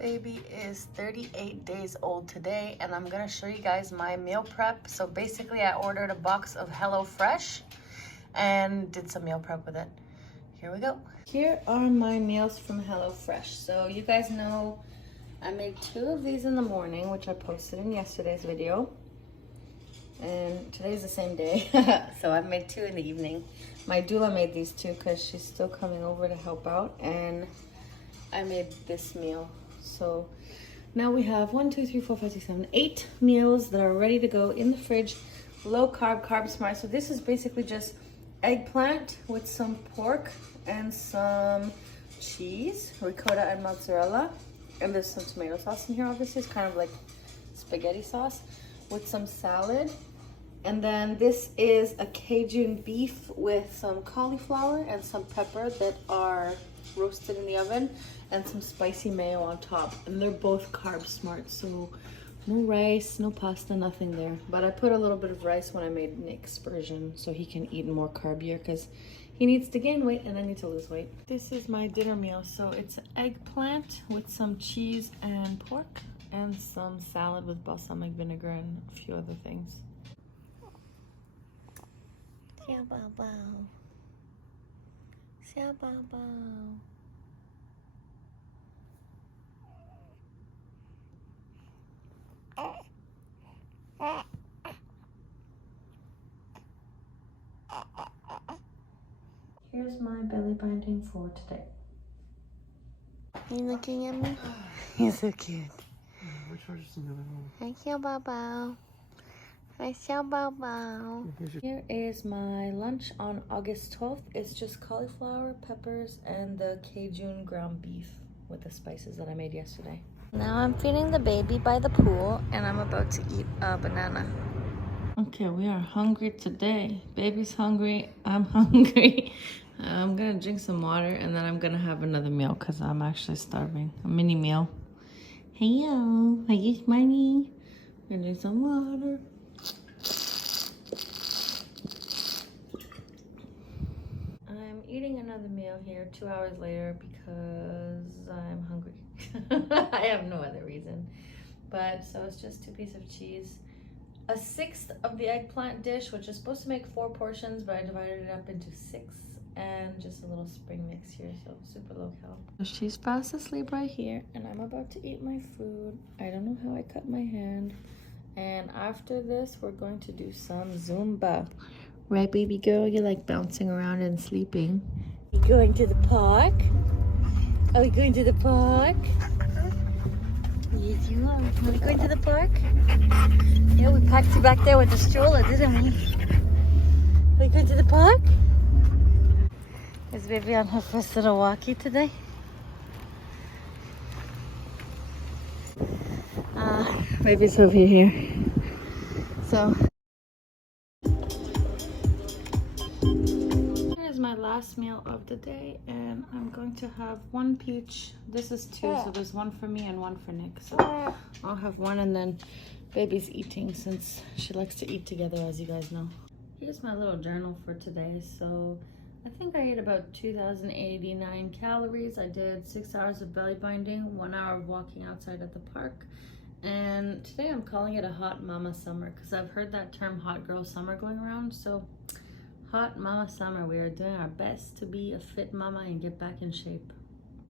Baby is 38 days old today, and I'm gonna show you guys my meal prep. So basically I ordered a box of HelloFresh and did some meal prep with it. Here we go. Here are my meals from HelloFresh. So you guys know I made 2 of these in the morning, which I posted in yesterday's video. And today's the same day, so I've made 2 in the evening. My doula made these 2 because she's still coming over to help out, and I made this meal. So now we have 1, 2, 3, 4, 5, 6, 7, 8 meals that are ready to go in the fridge. Low carb, carb smart. So this is basically just eggplant with some pork and some cheese, ricotta and mozzarella. And there's some tomato sauce in here, obviously. It's kind of like spaghetti sauce with some salad. And then this is a Cajun beef with some cauliflower and some pepper that are roasted in the oven, and some spicy mayo on top. And they're both carb smart, so no rice, no pasta, nothing there. But I put a little bit of rice when I made Nick's version so he can eat more carbier because he needs to gain weight and I need to lose weight. This is my dinner meal. So it's eggplant with some cheese and pork and some salad with balsamic vinegar and a few other things. Xiao bao bao. Xiao bao bao. Here's my belly binding for today. Are you looking at me? You're so cute. Which one is the other one? Hi, Xiao bao bao. Hi, Xiao bao bao. Here is my lunch on August 12th. It's just cauliflower, peppers, and the Cajun ground beef with the spices that I made yesterday. Now I'm feeding the baby by the pool, and I'm about to eat a banana. Okay, we are hungry today. Baby's hungry, I'm hungry. I'm gonna drink some water, and then I'm gonna have another meal because I'm actually starving. A mini meal. Hey yo, are you smiling? I'm gonna drink some water. I'm eating another meal here 2 hours later because I'm hungry. I have no other reason. But so it's just 2 pieces of cheese, a 1/6 of the eggplant dish, which is supposed to make 4 portions, but I divided it up into 6, and just a little spring mix here, so super low cal. She's fast asleep right here, and I'm about to eat my food. I don't know how I cut my hand. And after this, we're going to do some Zumba. Right, baby girl? You like bouncing around and sleeping. You going to the park? Are we going to the park? Yes, you are. Are we going to the park? Yeah, we packed you back there with the stroller, didn't we? Are we going to the park? Is baby on her first little walkie today? Baby's over here. So here's my last meal of the day, and I'm going to have 1 peach. This is 2, so there's 1 for me and 1 for Nick. So I'll have 1, and then baby's eating since she likes to eat together, as you guys know. Here's my little journal for today. So I think I ate about 2,089 calories. I did 6 hours of belly binding, 1 hour of walking outside at the park. And today I'm calling it a hot mama summer because I've heard that term hot girl summer going around. So hot mama summer, we are doing our best to be a fit mama and get back in shape.